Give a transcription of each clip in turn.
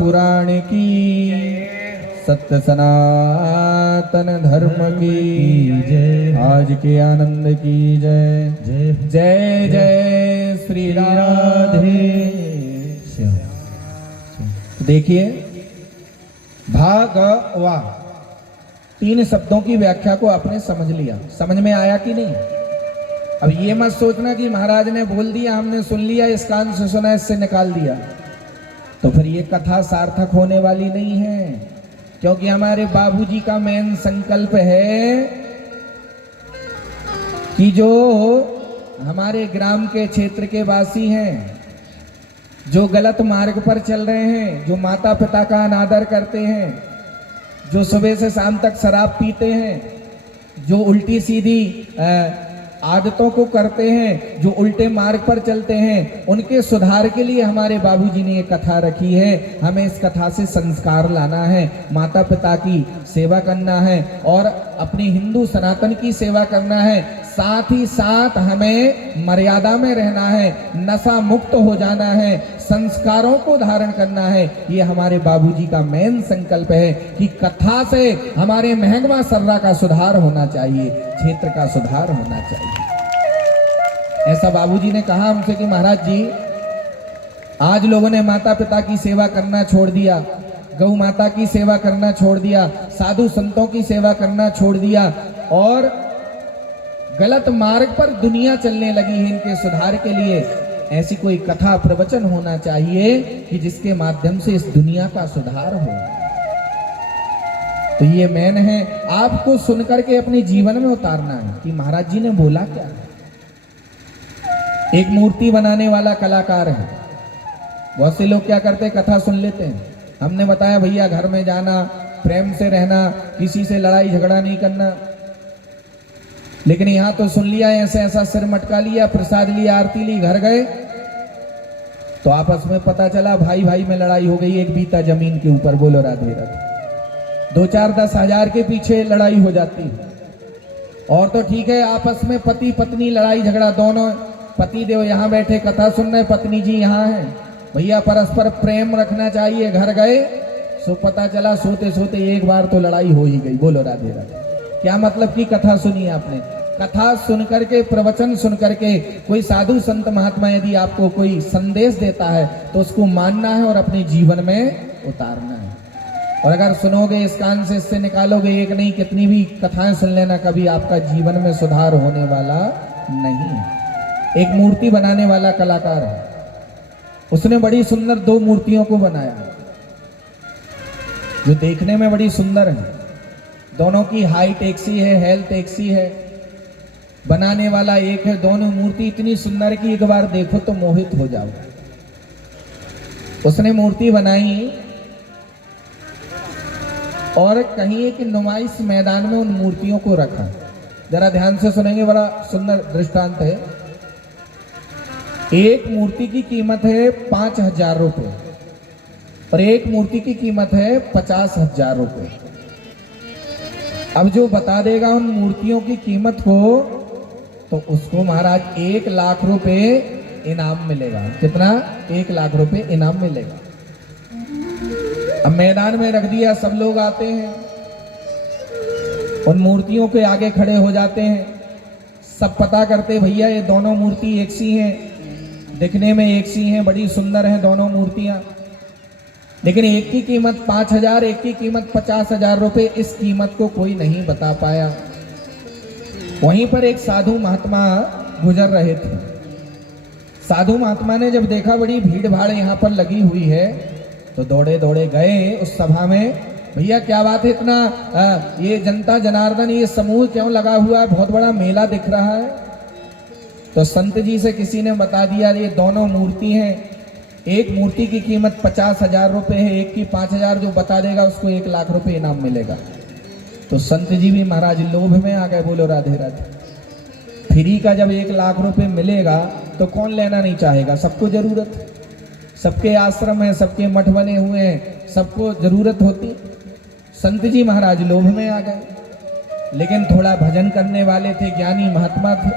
पुराण की, सत्य सनातन धर्म की जय, आज के आनंद की जय। जय जय जय श्री राधे श्याम। देखिए, भागवा 3 शब्दों की व्याख्या को आपने समझ लिया, समझ में आया कि नहीं? अब ये मत सोचना कि महाराज ने बोल दिया, हमने सुन लिया, इस कान से सुना, इससे निकाल दिया, तो फिर ये कथा सार्थक होने वाली नहीं है। क्योंकि हमारे बाबूजी का मेन संकल्प है कि जो हमारे ग्राम के क्षेत्र के वासी हैं, जो गलत मार्ग पर चल रहे हैं, जो माता पिता का अनादर करते हैं, जो सुबह से शाम तक शराब पीते हैं, जो उल्टी सीधी आदतों को करते हैं, जो उल्टे मार्ग पर चलते हैं, उनके सुधार के लिए हमारे बाबूजी ने ये कथा रखी है। हमें इस कथा से संस्कार लाना है, माता पिता की सेवा करना है और अपनी हिंदू सनातन की सेवा करना है। साथ ही साथ हमें मर्यादा में रहना है, नशा मुक्त हो जाना है, संस्कारों को धारण करना है। ये हमारे बाबूजी का मेन संकल्प है कि कथा से हमारे महंगवा सर्रा का सुधार होना चाहिए, क्षेत्र का सुधार होना चाहिए। ऐसा बाबूजी ने कहा हमसे कि महाराज जी, आज लोगों ने माता पिता की सेवा करना छोड़ दिया, गौ माता की सेवा करना छोड़ दिया, साधु संतों की सेवा करना छोड़ दिया और गलत मार्ग पर दुनिया चलने लगी है। इनके सुधार के लिए ऐसी कोई कथा प्रवचन होना चाहिए कि जिसके माध्यम से इस दुनिया का सुधार हो। तो ये मेन है, आपको सुनकर के अपने जीवन में उतारना है कि महाराज जी ने बोला क्या है। एक मूर्ति बनाने वाला कलाकार है। बहुत से लोग क्या करते हैं, कथा सुन लेते हैं, हमने बताया भैया घर में जाना, प्रेम से रहना, किसी से लड़ाई झगड़ा नहीं करना, लेकिन यहां तो सुन लिया, ऐसे ऐसा सिर मटका लिया, प्रसाद लिया, आरती ली, घर गए तो आपस में पता चला भाई भाई में लड़ाई हो गई, एक बीता जमीन के ऊपर। बोलो राधे राधे। 2-4-10 हजार के पीछे लड़ाई हो जाती है। और तो ठीक है, आपस में पति पत्नी लड़ाई झगड़ा, दोनों पति देव यहाँ बैठे कथा सुन रहे, पत्नी जी यहाँ है, भैया परस्पर प्रेम रखना चाहिए। घर गए सो पता चला सोते सोते एक बार तो लड़ाई हो ही गई। बोलो राधे राधे। क्या मतलब की कथा सुनी आपने? कथा सुन करके, प्रवचन सुन करके, कोई साधु संत महात्मा यदि आपको कोई संदेश देता है तो उसको मानना है और अपने जीवन में उतारना है। और अगर सुनोगे इस कान से, इससे निकालोगे, एक नहीं कितनी भी कथाएं सुन लेना, कभी आपका जीवन में सुधार होने वाला नहीं है। एक मूर्ति बनाने वाला कलाकार है, उसने बड़ी सुंदर 2 मूर्तियों को बनाया जो देखने में बड़ी सुंदर है। दोनों की हाइट एक सी है, हेल्थ एक सी है, बनाने वाला एक है। दोनों मूर्ति इतनी सुंदर कि एक बार देखो तो मोहित हो जाओ। उसने मूर्ति बनाई और कहीं एक नुमाइश मैदान में उन मूर्तियों को रखा। जरा ध्यान से सुनेंगे, बड़ा सुंदर दृष्टांत है। एक मूर्ति की कीमत है 5,000 रुपये और एक मूर्ति की कीमत है 50,000 रुपये। अब जो बता देगा उन मूर्तियों की कीमत को, तो उसको महाराज 1 लाख रुपए इनाम मिलेगा। कितना? 1 लाख रुपए इनाम मिलेगा। अब मैदान में रख दिया, सब लोग आते हैं, उन मूर्तियों के आगे खड़े हो जाते हैं, सब पता करते, भैया ये दोनों मूर्ति एक सी हैं, दिखने में एक सी हैं, बड़ी सुंदर हैं दोनों मूर्तियां, लेकिन एक की कीमत 5,000, एक की कीमत 50,000 रुपये। इस कीमत को कोई नहीं बता पाया। वहीं पर एक साधु महात्मा गुजर रहे थे। साधु महात्मा ने जब देखा बड़ी भीड़ भाड़ यहाँ पर लगी हुई है, तो दौड़े दौड़े गए उस सभा में। भैया क्या बात है, इतना ये जनता जनार्दन, ये समूह क्यों लगा हुआ है, बहुत बड़ा मेला दिख रहा है। तो संत जी से किसी ने बता दिया, ये दोनों मूर्ति हैं, एक मूर्ति की कीमत 50,000 रुपये है, एक की 5,000। जो बता देगा उसको 1 लाख रुपए इनाम मिलेगा। तो संत जी भी महाराज लोभ में आ गए। बोलो राधे राधे। फ्री का जब 1 लाख रुपए मिलेगा तो कौन लेना नहीं चाहेगा? सबको जरूरत है, सबके आश्रम है, सबके मठ बने हुए हैं, सबको जरूरत होती। संत जी महाराज लोभ में आ गए, लेकिन थोड़ा भजन करने वाले थे, ज्ञानी महात्मा थे।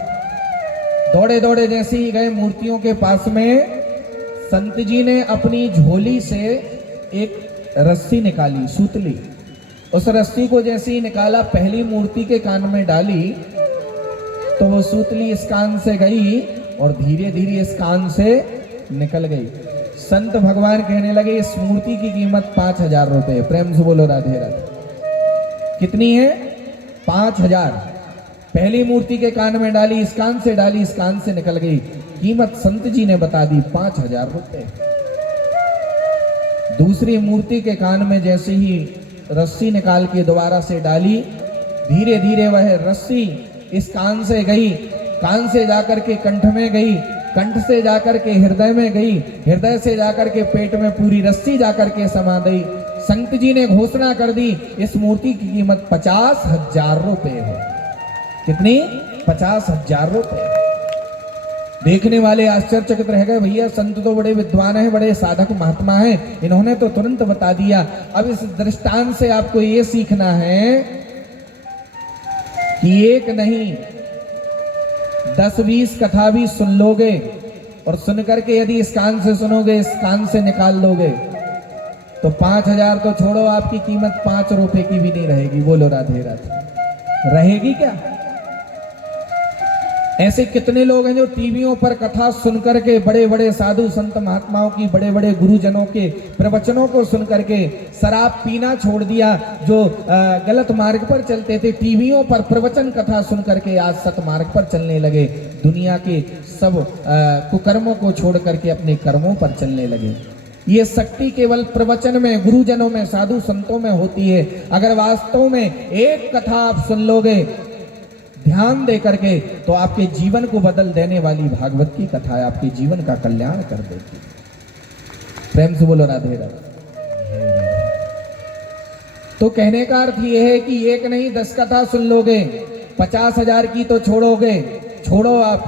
दौड़े दौड़े जैसे ही गए मूर्तियों के पास में, संत जी ने अपनी झोली से एक रस्सी निकाली, सूतली। उस रस्सी को जैसे ही निकाला, पहली मूर्ति के कान में डाली, तो वो सूतली इस कान से गई और धीरे धीरे इस कान से निकल गई। संत भगवान कहने लगे इस मूर्ति की कीमत 5,000 रुपए। प्रेम से बोलो राधे राधे। कितनी है? 5,000। पहली मूर्ति के कान में डाली, इस कान से डाली, इस कान से निकल गई। कीमत संत जी ने बता दी 5,000 रुपए। दूसरी मूर्ति के कान में जैसे ही रस्सी निकाल के दोबारा से डाली, धीरे धीरे वह रस्सी इस कान से गई, कान से जाकर के कंठ में गई, कंठ से जाकर के हृदय में गई, हृदय से जाकर के पेट में पूरी रस्सी जाकर के समा गई। संत जी ने घोषणा कर दी इस मूर्ति की कीमत 50,000 रुपए है। कितनी? 50,000 रुपए। देखने वाले आश्चर्यचकित रह गए, भैया संत तो बड़े विद्वान हैं, बड़े साधक महात्मा हैं, इन्होंने तो तुरंत बता दिया। अब इस दृष्टांत से आपको ये सीखना है कि एक नहीं 10-20 कथा भी सुन लोगे और सुन करके यदि इस कान से सुनोगे, इस कान से निकाल लोगे, तो 5,000 तो छोड़ो, आपकी कीमत 5 रुपए की भी नहीं रहेगी। बोलो राधे राधे। रहेगी क्या? ऐसे कितने लोग हैं जो टीवियों पर कथा सुन करके, बड़े बड़े साधु संत महात्माओं की, बड़े बड़े गुरुजनों के प्रवचनों को सुन करके शराब पीना छोड़ दिया। जो गलत मार्ग पर चलते थे, टीवियों पर प्रवचन कथा सुन करके आज सतमार्ग पर चलने लगे। दुनिया के सब कुकर्मों को छोड़ करके अपने कर्मों पर चलने लगे। ये शक्ति केवल प्रवचन में, गुरुजनों में, साधु संतों में होती है। अगर वास्तव में एक कथा आप सुन लोगे ध्यान दे करके, तो आपके जीवन को बदल देने वाली भागवत की कथा है, आपके जीवन का कल्याण कर देगी। प्रेम से बोलो राधे राधे। तो कहने का अर्थ यह है कि एक नहीं 10 कथा सुन लोगे, 50,000 की तो छोड़ोगे, छोड़ो आप,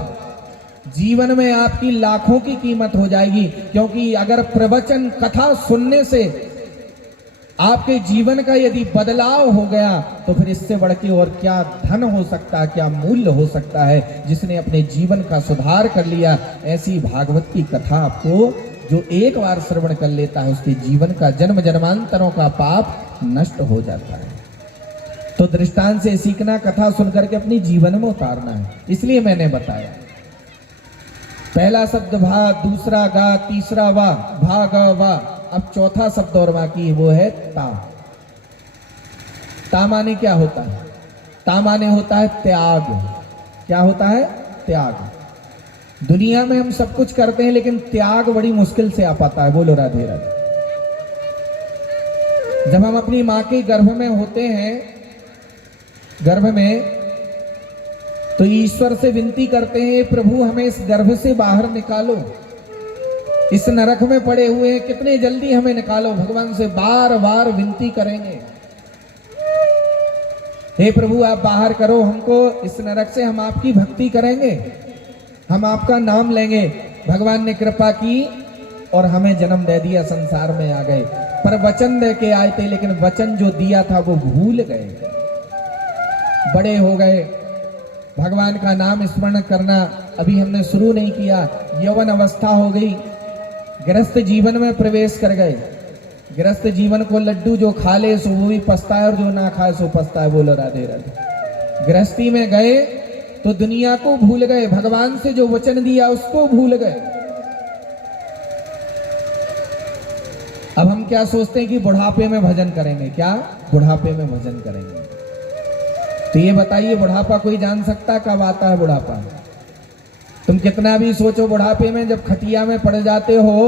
जीवन में आपकी लाखों की कीमत हो जाएगी। क्योंकि अगर प्रवचन कथा सुनने से आपके जीवन का यदि बदलाव हो गया, तो फिर इससे बढ़ के और क्या धन हो सकता है, क्या मूल्य हो सकता है। जिसने अपने जीवन का सुधार कर लिया, ऐसी भागवत की कथा आपको जो एक बार श्रवण कर लेता है, उसके जीवन का जन्म जन्मांतरों का पाप नष्ट हो जाता है। तो दृष्टांत से सीखना, कथा सुनकर के अपनी जीवन में उतारना है। इसलिए मैंने बताया पहला शब्द भा, दूसरा गा, तीसरा वा, भा ग वा। अब चौथा शब्द और बाकी, वो है ता। ता माने क्या होता है? ता माने होता है त्याग। क्या होता है? त्याग। दुनिया में हम सब कुछ करते हैं, लेकिन त्याग बड़ी मुश्किल से आ पाता है। बोलो राधे राधे। जब हम अपनी मां के गर्भ में होते हैं, गर्भ में, तो ईश्वर से विनती करते हैं, प्रभु हमें इस गर्भ से बाहर निकालो, इस नरक में पड़े हुए हैं, कितने जल्दी हमें निकालो। भगवान से बार बार विनती करेंगे, हे प्रभु आप बाहर करो हमको इस नरक से, हम आपकी भक्ति करेंगे, हम आपका नाम लेंगे। भगवान ने कृपा की और हमें जन्म दे दिया, संसार में आ गए। पर वचन दे के आए थे, लेकिन वचन जो दिया था वो भूल गए। बड़े हो गए, भगवान का नाम स्मरण करना अभी हमने शुरू नहीं किया, यौवन अवस्था हो गई, गृहस्थ जीवन में प्रवेश कर गए। गृहस्थ जीवन को लड्डू जो खा ले सो वो भी पछताए, और जो ना खाए सो पछताए। बोलो राधे राधे। गृहस्थी में गए तो दुनिया को भूल गए, भगवान से जो वचन दिया उसको भूल गए। अब हम क्या सोचते हैं कि बुढ़ापे में भजन करेंगे। क्या बुढ़ापे में भजन करेंगे? तो ये बताइए, बुढ़ापा कोई जान सकता कब आता है? बुढ़ापा तुम कितना भी सोचो, बुढ़ापे में जब खटिया में पड़ जाते हो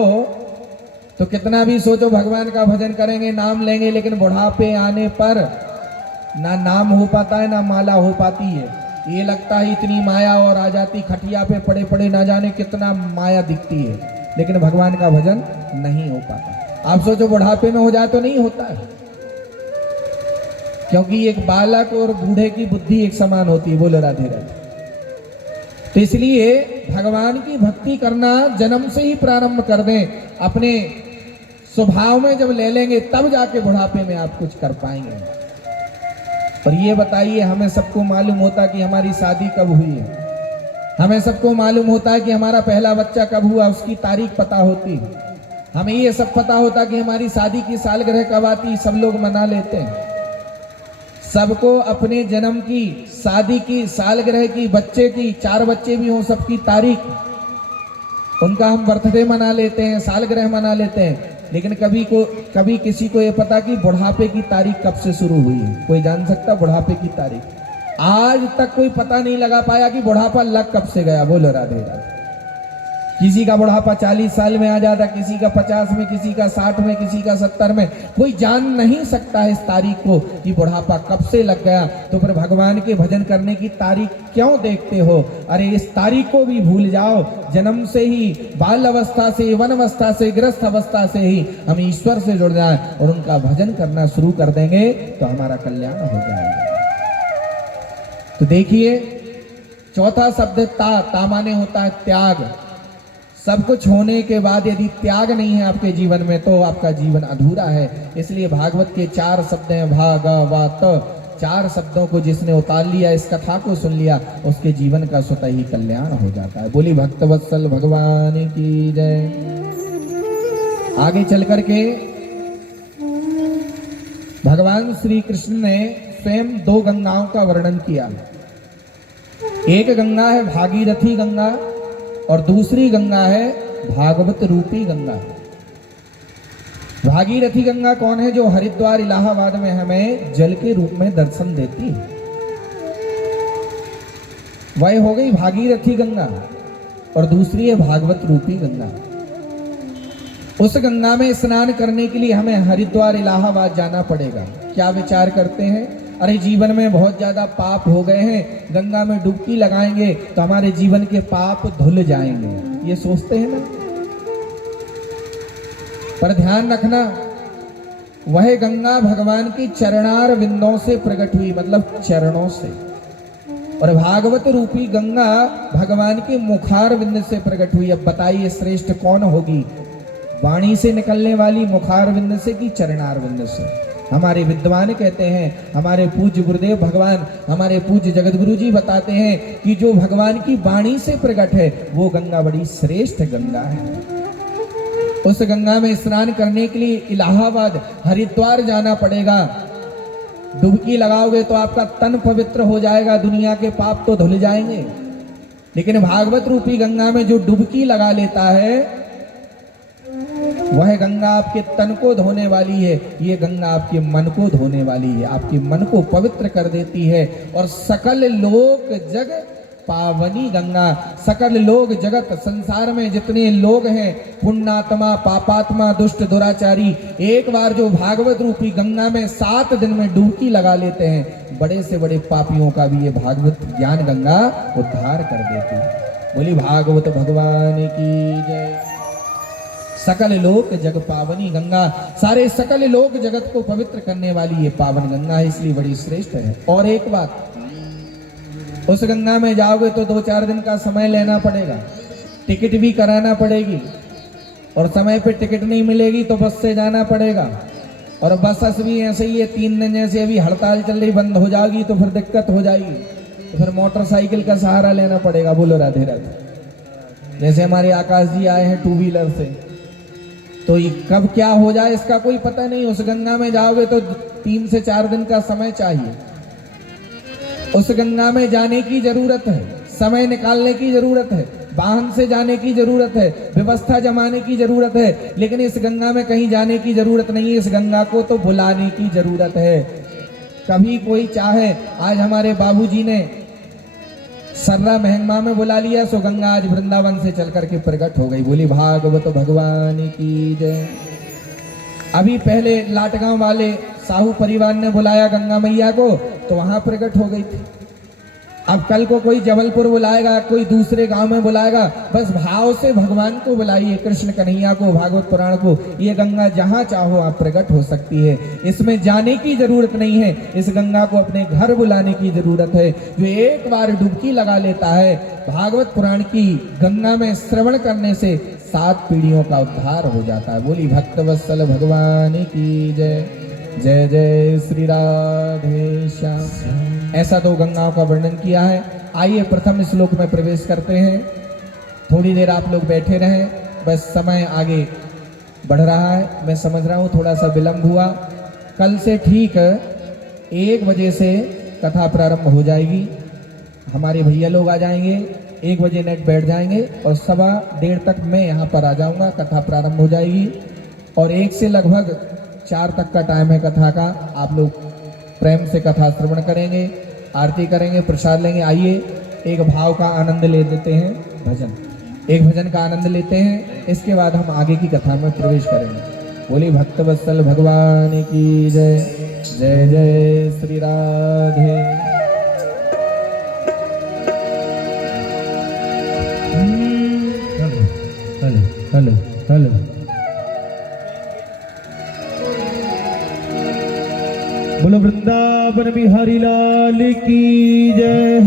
तो कितना भी सोचो भगवान का भजन करेंगे, नाम लेंगे, लेकिन बुढ़ापे आने पर ना नाम हो पाता है, ना माला हो पाती है। ये लगता है इतनी माया और आ जाती, खटिया पे पड़े पड़े ना जाने कितना माया दिखती है, लेकिन भगवान का भजन नहीं हो पाता। आप सोचो बुढ़ापे में हो जाए तो नहीं होता है, क्योंकि एक बालक और बूढ़े की बुद्धि एक समान होती है। बोलो राधे राधे। तो इसलिए भगवान की भक्ति करना जन्म से ही प्रारंभ कर दें, अपने स्वभाव में जब ले लेंगे तब जाके बुढ़ापे में आप कुछ कर पाएंगे। और ये बताइए, हमें सबको मालूम होता कि हमारी शादी कब हुई है, हमें सबको मालूम होता है कि हमारा पहला बच्चा कब हुआ, उसकी तारीख पता होती है, हमें ये सब पता होता कि हमारी शादी की सालगिरह कब आती, सब लोग मना लेते हैं। सबको अपने जन्म की, शादी की, सालगिरह की, बच्चे की, 4 बच्चे भी हों सबकी तारीख, उनका हम बर्थडे मना लेते हैं, सालगिरह मना लेते हैं। लेकिन कभी किसी को ये पता कि बुढ़ापे की तारीख कब से शुरू हुई है? कोई जान सकता बुढ़ापे की तारीख? आज तक कोई पता नहीं लगा पाया कि बुढ़ापा लग कब से गया। बोलो राधे राधे। किसी का बुढ़ापा 40 साल में आ जाता, किसी का 50 में, किसी का 60 में, किसी का 70 में। कोई जान नहीं सकता है इस तारीख को कि बुढ़ापा कब से लग गया। तो फिर भगवान के भजन करने की तारीख क्यों देखते हो? अरे इस तारीख को भी भूल जाओ। जन्म से ही, बाल अवस्था से, वन अवस्था से, गृहस्थ अवस्था से ही हम ईश्वर से जुड़ जाएं और उनका भजन करना शुरू कर देंगे तो हमारा कल्याण हो जाएगा। तो देखिए, चौथा शब्द ता माने होता है त्याग। सब कुछ होने के बाद यदि त्याग नहीं है आपके जीवन में तो आपका जीवन अधूरा है। इसलिए भागवत के 4 शब्द हैं भागवत। 4 शब्दों को जिसने उतार लिया, इस कथा को सुन लिया, उसके जीवन का स्वतः ही कल्याण हो जाता है। बोली भक्तवत्सल भगवान की जय। आगे चल करके भगवान श्री कृष्ण ने स्वयं 2 गंगाओं का वर्णन किया। एक गंगा है भागीरथी गंगा और दूसरी गंगा है भागवत रूपी गंगा। भागीरथी गंगा कौन है? जो हरिद्वार इलाहाबाद में हमें जल के रूप में दर्शन देती है, वह हो गई भागीरथी गंगा। और दूसरी है भागवत रूपी गंगा। उस गंगा में स्नान करने के लिए हमें हरिद्वार इलाहाबाद जाना पड़ेगा। क्या विचार करते हैं? अरे जीवन में बहुत ज्यादा पाप हो गए हैं, गंगा में डुबकी लगाएंगे तो हमारे जीवन के पाप धुल जाएंगे, ये सोचते हैं ना। पर ध्यान रखना, वह गंगा भगवान की चरणार बिंदों से प्रकट हुई, मतलब चरणों से। और भागवत रूपी गंगा भगवान के मुखार बिंद से प्रकट हुई। अब बताइए श्रेष्ठ कौन होगी? वाणी से निकलने वाली मुखार बिंद से कि चरणार बिंद से? हमारे विद्वान कहते हैं, हमारे पूज्य गुरुदेव भगवान, हमारे पूज्य जगत गुरु जी बताते हैं कि जो भगवान की वाणी से प्रकट है वो गंगा बड़ी श्रेष्ठ गंगा है। उस गंगा में स्नान करने के लिए इलाहाबाद, हरिद्वार जाना पड़ेगा। डुबकी लगाओगे तो आपका तन पवित्र हो जाएगा, दुनिया के पाप तो धुल जाएंगे। लेकिन भागवत रूपी गंगा में जो डुबकी लगा लेता है वह गंगा आपके तन को धोने वाली है, ये गंगा आपके मन को धोने वाली है, आपके मन को पवित्र कर देती है। और सकल लोक जग पावनी गंगा। सकल लोग जगत, संसार में जितने लोग हैं, पुण्यात्मा, पापात्मा, दुष्ट, दुराचारी, एक बार जो भागवत रूपी गंगा में 7 दिन में डुबकी लगा लेते हैं, बड़े से बड़े पापियों का भी ये भागवत ज्ञान गंगा उद्धार कर देती है। बोली भागवत भगवान की जय। सकल लोक जग पावनी गंगा, सारे सकल लोक जगत को पवित्र करने वाली ये पावन गंगा है, इसलिए बड़ी श्रेष्ठ है। और एक बात, उस गंगा में जाओगे तो 2-4 दिन का समय लेना पड़ेगा, टिकट भी कराना पड़ेगी। और समय पे टिकट नहीं मिलेगी तो बस से जाना पड़ेगा। और बस भी ऐसे ही है, 3 दिन जैसे अभी हड़ताल चल रही, बंद हो जाएगी तो फिर दिक्कत हो जाएगी, तो फिर मोटरसाइकिल का सहारा लेना पड़ेगा। बोलो राधे राधे। जैसे हमारे आकाश जी आए हैं 2 व्हीलर से, तो ये कब क्या हो जाए इसका कोई पता नहीं। उस गंगा में जाओगे तो 3 से 4 दिन का समय चाहिए। उस गंगा में जाने की जरूरत है, समय निकालने की जरूरत है, वाहन से जाने की जरूरत है, व्यवस्था जमाने की जरूरत है। लेकिन इस गंगा में कहीं जाने की जरूरत नहीं है, इस गंगा को तो बुलाने की जरूरत है। कभी कोई चाहे, आज हमारे बाबूजी ने सर्रा महंगमा में बुला लिया, सो गंगा आज वृंदावन से चल करके प्रकट हो गई। बोली भागवत भगवान की जय। अभी पहले लाटगांव वाले साहू परिवार ने बुलाया गंगा मैया को, तो वहां प्रकट हो गई थी। अब कल को कोई जबलपुर बुलाएगा, कोई दूसरे गांव में बुलाएगा, बस भाव से भगवान को बुलाइए, कृष्ण कन्हैया को, भागवत पुराण को। ये गंगा जहां चाहो आप प्रकट हो सकती है, इसमें जाने की जरूरत नहीं है। इस गंगा को अपने घर बुलाने की जरूरत है। जो एक बार डुबकी लगा लेता है, भागवत पुराण की गंगा में श्रवण करने से 7 पीढ़ियों का उद्धार हो जाता है। बोली भक्तवत्सल भगवान की जय। जय जय श्री राधे श्याम। ऐसा 2 गंगाओं का वर्णन किया है। आइए प्रथम श्लोक में प्रवेश करते हैं। थोड़ी देर आप लोग बैठे रहें, बस समय आगे बढ़ रहा है। मैं समझ रहा हूँ थोड़ा सा विलम्ब हुआ। कल से ठीक 1 बजे से कथा प्रारंभ हो जाएगी। हमारे भैया लोग आ जाएंगे, 1 बजे नेट बैठ जाएंगे और 1:15 तक मैं यहाँ पर आ जाऊँगा। कथा प्रारंभ हो जाएगी और 1 से लगभग 4 तक का टाइम है कथा का। आप लोग प्रेम से कथा श्रवण करेंगे, आरती करेंगे, प्रसाद लेंगे। आइए एक भाव का आनंद ले लेते हैं, भजन, एक भजन का आनंद लेते हैं। इसके बाद हम आगे की कथा में प्रवेश करेंगे। बोली भक्त वत्सल भगवान की जय। जय जय श्री राधे। Hello hello. बोलो वृंदावन बिहारी लाल की जय।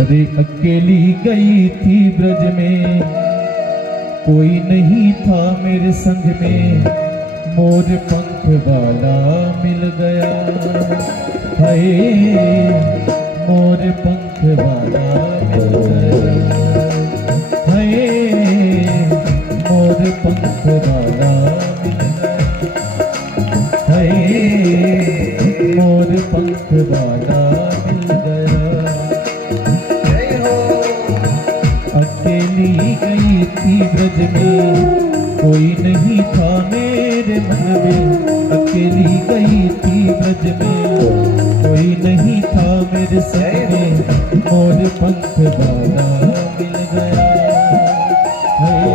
अरे अकेली गई थी ब्रज में, कोई नहीं था मेरे संग में, मोर पंख वाला मिल गया। हाय मोर पंख वाला मिल गया। हाय मोर पंख वाला मिल गया। हाय मोर पंख वाला मिल गया। अकेली गई थी ब्रज में, कोई नहीं था मेरे मन में। अकेली गई थी ब्रज में,